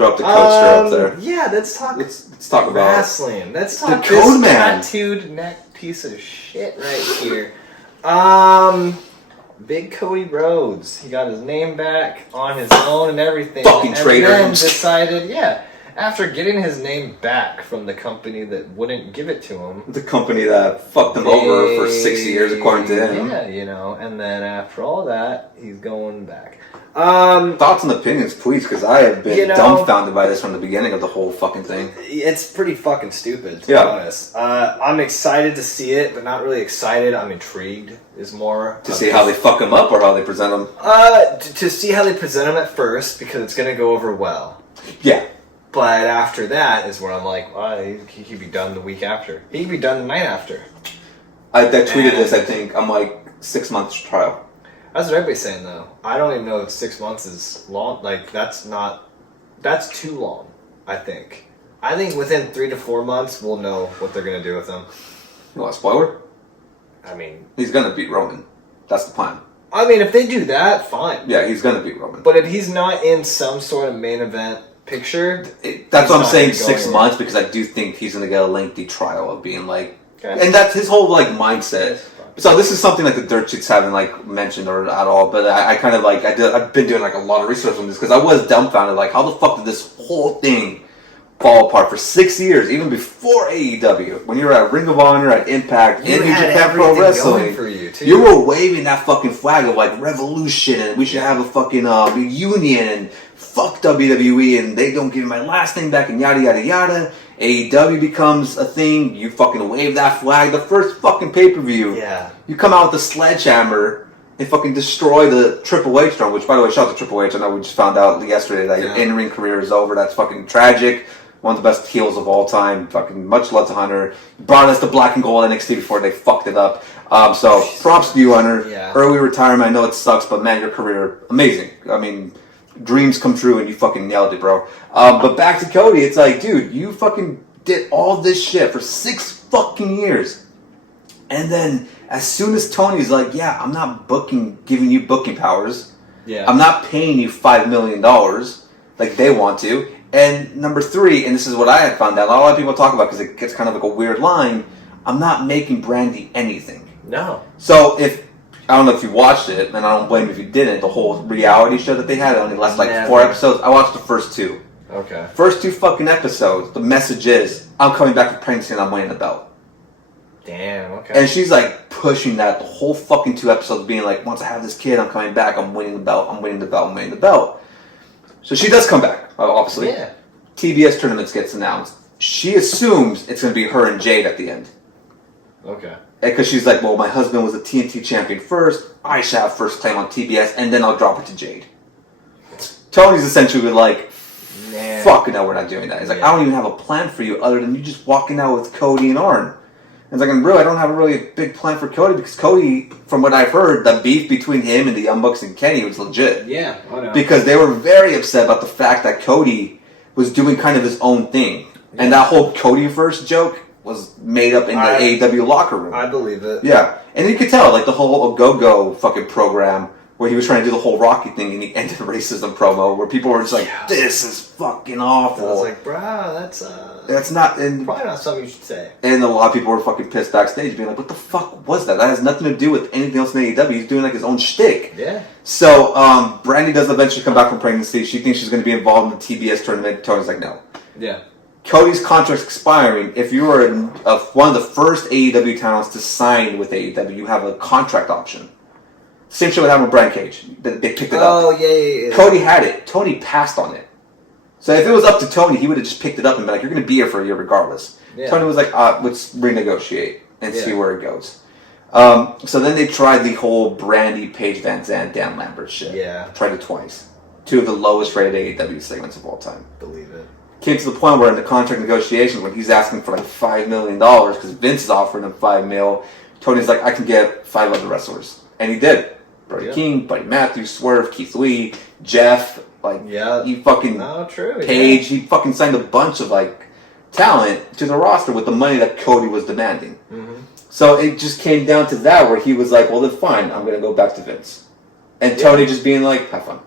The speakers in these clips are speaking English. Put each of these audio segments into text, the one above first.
throw up the coaster up there. Yeah, let's talk about wrestling. Let's talk the Code Man. Tattooed neck piece of shit right here. Big Cody Rhodes. He got his name back on his own and everything. Fucking traitor. And then decided, after getting his name back from the company that wouldn't give it to him. The company that fucked him over for 6 years, according to him. Yeah, and then after all that, he's going back. Thoughts and opinions, please, because I have been dumbfounded by this from the beginning of the whole fucking thing. It's pretty fucking stupid, to be honest. I'm excited to see it, but not really excited. I'm intrigued, is more. To see how they fuck him up or how they present him? To see how they present him at first, because it's going to go over well. Yeah. But after that is where I'm like, he could be done the week after. He could be done the night after. I tweeted this, I think. I'm like, 6 months trial. That's what everybody's saying, though. I don't even know if 6 months is long. Like, that's too long, I think. I think within 3 to 4 months, we'll know what they're going to do with him. You want a spoiler? I mean... He's going to beat Roman. That's the plan. I mean, if they do that, fine. Yeah, he's going to beat Roman. But if he's not in some sort of main event picture... That's what I'm saying, 6 months, because I do think he's going to get a lengthy trial of being like... Okay. And that's his whole, like, mindset. So this is something like the Dirt Chicks haven't, like, mentioned or at all, but I kind of, like, I've been doing, like, a lot of research on this, because I was dumbfounded, like, how the fuck did this whole thing fall apart for 6 years, even before AEW, when you were at Ring of Honor, at Impact, in New Japan Pro Wrestling, for you, too. You were waving that fucking flag of, like, revolution, and we should have a fucking union, and fuck WWE, and they don't give me my last name back, and yada, yada, yada. AEW becomes a thing, you fucking wave that flag, the first fucking pay-per-view. Yeah. You come out with a sledgehammer and fucking destroy the Triple H throne, which, by the way, shout out to Triple H. I know we just found out yesterday that your in-ring career is over. That's fucking tragic. One of the best heels of all time. Fucking much love to Hunter. Brought us to Black and Gold NXT before they fucked it up. So, props to you, Hunter. Yeah. Early retirement, I know it sucks, but man, your career, amazing. I mean... dreams come true and you fucking nailed it, bro. But back to Cody, it's like, dude, you fucking did all this shit for 6 fucking years. And then as soon as Tony's like, yeah, I'm not giving you booking powers. Yeah. I'm not paying you $5 million like they want to. And number 3, and this is what I had found out, a lot of people talk about because it gets kind of like a weird line, I'm not making Brandy anything. No. So I don't know if you watched it, and I don't blame you if you didn't. The whole reality show that they had, it only lasted like 4 episodes. I watched the first 2. Okay. First 2 fucking episodes, the message is, I'm coming back for pregnancy and I'm winning the belt. Damn, okay. And she's like pushing that the whole fucking 2 episodes, being like, once I have this kid, I'm coming back, I'm winning the belt, I'm winning the belt, I'm winning the belt. So she does come back, obviously. Yeah. TBS tournaments gets announced. She assumes it's going to be her and Jade at the end. Okay. Because she's like, well, my husband was a TNT champion first. I should have first claim on TBS, and then I'll drop it to Jade. Tony's essentially like, fuck no, we're not doing that. He's like, I don't even have a plan for you other than you just walking out with Cody and Arn. And it's like, I don't have a really big plan for Cody because Cody, from what I've heard, the beef between him and the Young Bucks and Kenny was legit. Yeah, I know. Because they were very upset about the fact that Cody was doing kind of his own thing. Yeah. And that whole Cody first joke was made up in the AEW locker room. I believe it. Yeah. And you could tell, like, the whole Go-Go fucking program where he was trying to do the whole Rocky thing and he ended racism promo where people were just like, this is fucking awful. I was like, bro, that's not... And, probably not something you should say. And a lot of people were fucking pissed backstage being like, what the fuck was that? That has nothing to do with anything else in AEW. He's doing, like, his own shtick. Yeah. So, Brandy does eventually come back from pregnancy. She thinks she's going to be involved in the TBS tournament. Tony's like, no. Yeah. Cody's contract's expiring. If you were one of the first AEW talents to sign with AEW, you have a contract option. Same shit with happened with Brian Cage. They picked it up. Oh, yeah. Cody had it. Tony passed on it. So if it was up to Tony, he would have just picked it up and been like, you're going to be here for a year regardless. Yeah. Tony was like, let's renegotiate and see where it goes. So then they tried the whole Brandy, Paige Van Zandt, Dan Lambert shit. Yeah. Tried it twice. 2 of the lowest rated AEW segments of all time. Believe it. Came to the point where in the contract negotiations, when he's asking for like $5 million, because Vince is offering him $5 million, Tony's like, I can get 5 other wrestlers. And he did. Brody King, Buddy Matthews, Swerve, Keith Lee, Jeff, he fucking Paige, he fucking signed a bunch of like talent to the roster with the money that Cody was demanding. Mm-hmm. So it just came down to that where he was like, well then fine, I'm going to go back to Vince. And Tony just being like, have fun.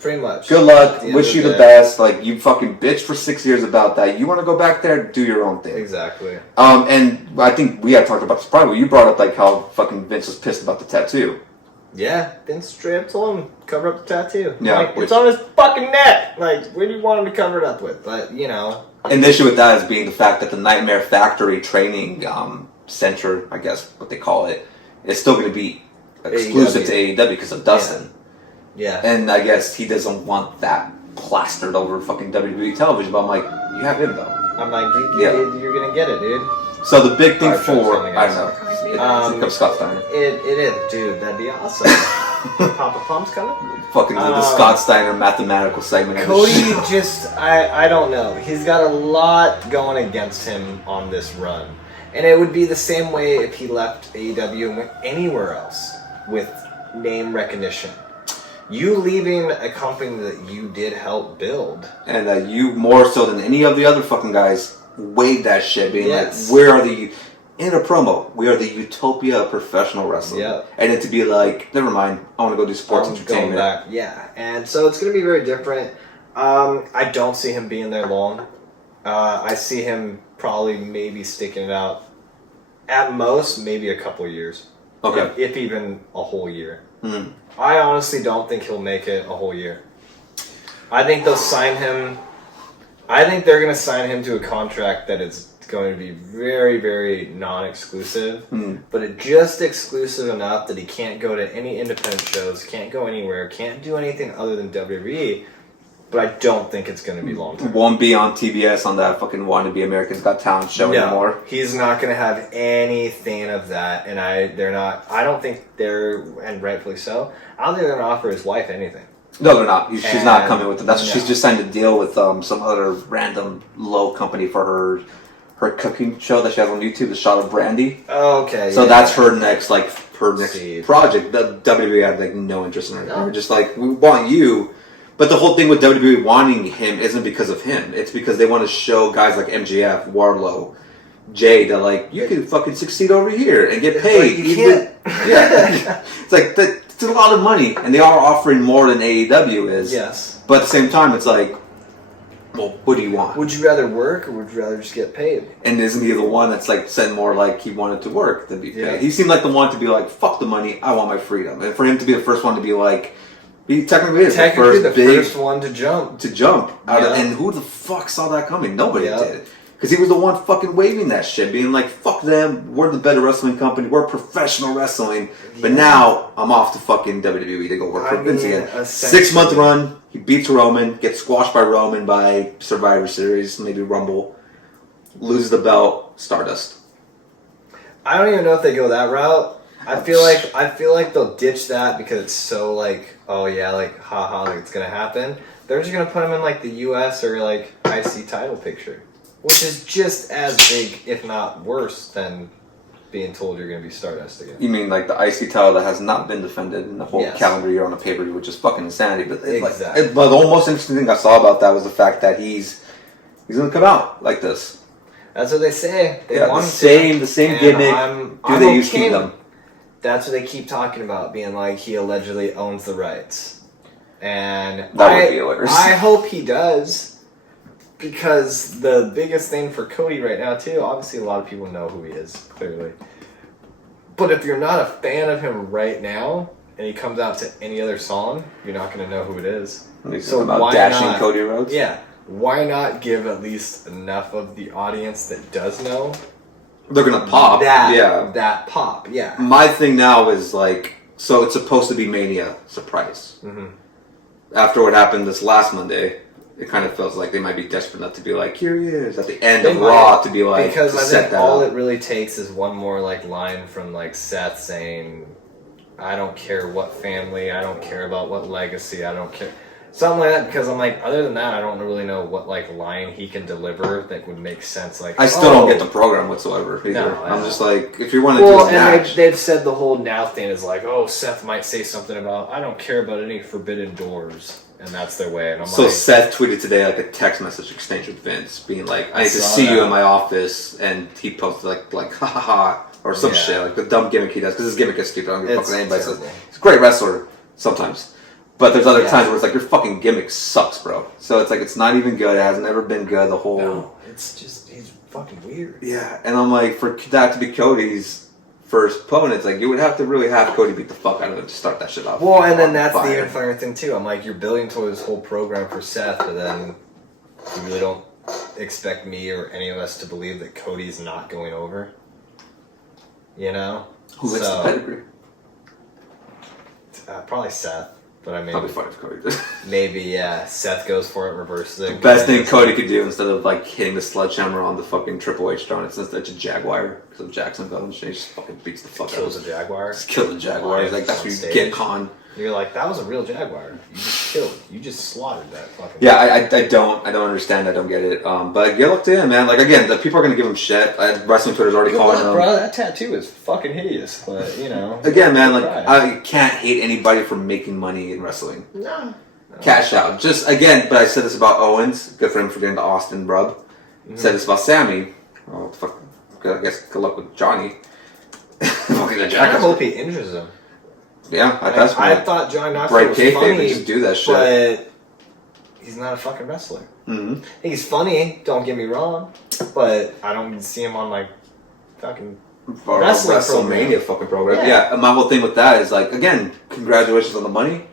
Pretty much. Good luck. Yeah, Wish you the best. Like, you fucking bitched for 6 years about that. You want to go back there? Do your own thing. Exactly. And I think we had talked about this probably. You brought up like how fucking Vince was pissed about the tattoo. Yeah, Vince straight up told him cover up the tattoo. Yeah, like, it's on his fucking neck. Like, where do you want him to cover it up with? But you know. And the issue with that is being the fact that the Nightmare Factory training center, I guess what they call it, is still going to be exclusive to AEW because of Dustin. Yeah. And I guess he doesn't want that plastered over fucking WWE television. But I'm like, you have him though. I'm like, you're gonna get it, dude. So the big thing for I don't know, it's Scott Steiner. It is, dude. That'd be awesome. Papa Pump's coming. Fucking the Scott Steiner mathematical segment. Cody just, I don't know. He's got a lot going against him on this run, and it would be the same way if he left AEW and went anywhere else with name recognition. You leaving a company that you did help build. And you, more so than any of the other fucking guys, weighed that shit, being like, where are the... In a promo, we are the utopia of professional wrestling. Yeah. And then to be like, never mind, I want to go do sports entertainment. Back. Yeah, and so it's going to be very different. I don't see him being there long. I see him probably maybe sticking it out. At most, maybe a couple years. Okay. If even a whole year. Mm-hmm. I honestly don't think he'll make it a whole year. I think they'll sign him. I think they're going to sign him to a contract that is going to be very, very non-exclusive, but just exclusive enough that he can't go to any independent shows, can't go anywhere, can't do anything other than WWE. But I don't think it's going to be long term. Won't be on TBS on that fucking wannabe America's Got Talent show anymore. He's not going to have anything of that, and they're not. I don't think they're, and rightfully so. I don't think they're going to offer his wife anything. No, they're not. She's not coming with them. She's just signed a deal with some other random low company for her cooking show that she has on YouTube, The Shot of Brandy. Oh, okay. So that's her next project. The WWE had like no interest in her. They're just like, we want you. But the whole thing with WWE wanting him isn't because of him. It's because they want to show guys like MJF, Wardlow, Jay that like, you can fucking succeed over here and get paid. Like, you can't. Yeah. It's like, it's a lot of money. And they are offering more than AEW is. Yes. But at the same time, it's like, well, what do you want? Would you rather work or would you rather just get paid? And isn't he the one that's like said more like he wanted to work than be paid? Yeah. He seemed like the one to be like, fuck the money, I want my freedom. And for him to be the first one to be like, he technically is the first one to jump. And who the fuck saw that coming? Nobody did. Because he was the one fucking waving that shit, being like, fuck them, we're the better wrestling company, we're professional wrestling. But now, I'm off to fucking WWE to go work for Vince again. 6-month run, he beats Roman, gets squashed by Roman by Survivor Series, maybe Rumble, loses the belt, Stardust. I don't even know if they go that route. I feel like they'll ditch that because it's so like, oh yeah, like haha, like it's gonna happen. They're just gonna put him in like the US or like IC title picture, which is just as big, if not worse, than being told you're gonna be Stardust again. You mean like the IC title that has not been defended in the whole calendar year on a pay-per-view, which is fucking insanity. But exactly. But the most interesting thing I saw about that was the fact that he's gonna come out like this. That's what they say. They want the same gimmick. Do they use Kingdom? That's what they keep talking about, being like he allegedly owns the rights. And that would be hilarious. I hope he does, because the biggest thing for Cody right now, too, obviously a lot of people know who he is, clearly. But if you're not a fan of him right now, and he comes out to any other song, you're not going to know who it is. So why dashing not, Cody Rhodes? Yeah. Why not give at least enough of the audience that does know? They're gonna pop. That pop, yeah. My thing now is like, so it's supposed to be Mania surprise. Mm-hmm. After what happened this last Monday, it kind of feels like they might be desperate enough to be like, here he is at the end of Raw to be like, because I think all it really takes is one more like line from like Seth saying, I don't care what family, I don't care about what legacy, I don't care. Something like that, because I'm like, other than that, I don't really know what like line he can deliver that would make sense. Like, I still don't get the program whatsoever either. No, I'm just like, if you want to do a match, they've said the whole now thing is like, oh, Seth might say something about, I don't care about any forbidden doors, and that's their way. And I'm so Seth tweeted today like a text message exchange with Vince, being like, I need to see you in my office, and he posted like ha ha ha or some shit, like the dumb gimmick he does, because his gimmick is stupid. I don't give a fuck what anybody says. He's a great wrestler sometimes. But there's other times where it's like, your fucking gimmick sucks, bro. So it's like, it's not even good. It hasn't ever been good. The whole... No, it's just, he's fucking weird. Yeah, and I'm like, for that to be Cody's first opponent, it's like, you would have to really have Cody beat the fuck out of him to start that shit off. Well, and then that's the even funnier thing, too. I'm like, you're building toward this whole program for Seth, but then you really don't expect me or any of us to believe that Cody's not going over. You know? Who hits the pedigree? Probably Seth. But I mean, that'll be funny if Cody does. Maybe, yeah. Seth goes for it, reverses it. The best thing Cody could do instead of like hitting the sledgehammer on the fucking Triple H throne, it's a Jaguar because of Jacksonville, and she just fucking beats the fuck out of Kills a Jaguar. Just kill the Jaguar. Like that's where you get con. You're like, that was a real Jaguar. You just killed. You just slaughtered that fucking. Yeah, I don't understand. I don't get it. But get up to him, man. Like again, the people are gonna give him shit. Wrestling Twitter's already calling him. Bro, that tattoo is fucking hideous. But you know. Again, man, like I can't hate anybody for making money in wrestling. No. Cash out. Just again, but I said this about Owens. Good for him for getting the Austin rub. Said this about Sammy. Oh, what the fuck. I guess good luck with Johnny. I hope he injures him. Yeah, I thought Johnny Knoxville was funny, just do that shit. But he's not a fucking wrestler. Mm-hmm. He's funny, don't get me wrong, but I don't see him on my fucking WrestleMania fucking program. Yeah, and my whole thing with that is like, again, congratulations on the money.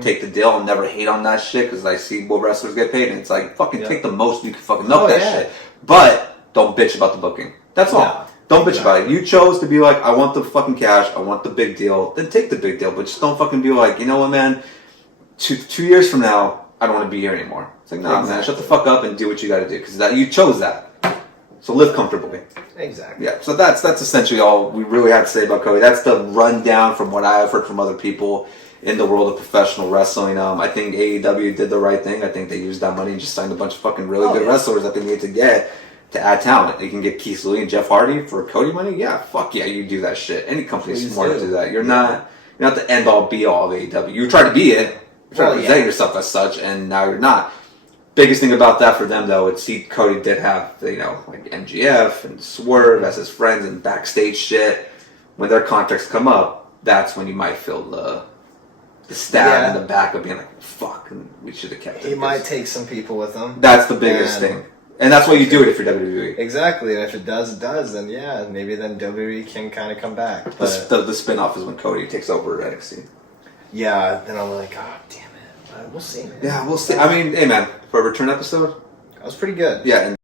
Take the deal and never hate on that shit because I see what wrestlers get paid and it's like, fucking take the most you can fucking milk that shit. But don't bitch about the booking. That's all. Don't bitch about it. You chose to be like, I want the fucking cash, I want the big deal. Then take the big deal, but just don't fucking be like, you know what, man? 2 years from now, I don't want to be here anymore. It's like, nah, man, shut the fuck up and do what you got to do because you chose that. So live comfortably. Exactly. Yeah. So that's essentially all we really have to say about Cody. That's the rundown from what I've heard from other people in the world of professional wrestling. I think AEW did the right thing. I think they used that money and just signed a bunch of fucking really good wrestlers that they need to get to add talent. They can get Keith Lee and Jeff Hardy for Cody money. Yeah, fuck yeah, you do that shit. Any company's smart to do that. You're not the end all be all of AEW. You try to be it. You try to present yourself as such, and now you're not. Biggest thing about that for them though, it's Cody did have like MGF and Swerve as his friends and backstage shit. When their contracts come up, that's when you might feel the stab in the back of being like, fuck, we should have kept it. He might take some people with him. That's the biggest thing. And that's why you do it if you're WWE. Exactly, and if it does, it does. Then maybe then WWE can kind of come back. But the spin-off is when Cody takes over NXT. Yeah, then I'm like, oh, damn it. But we'll see, man. Yeah, we'll see. I mean, hey, man, for a return episode. That was pretty good. Yeah, and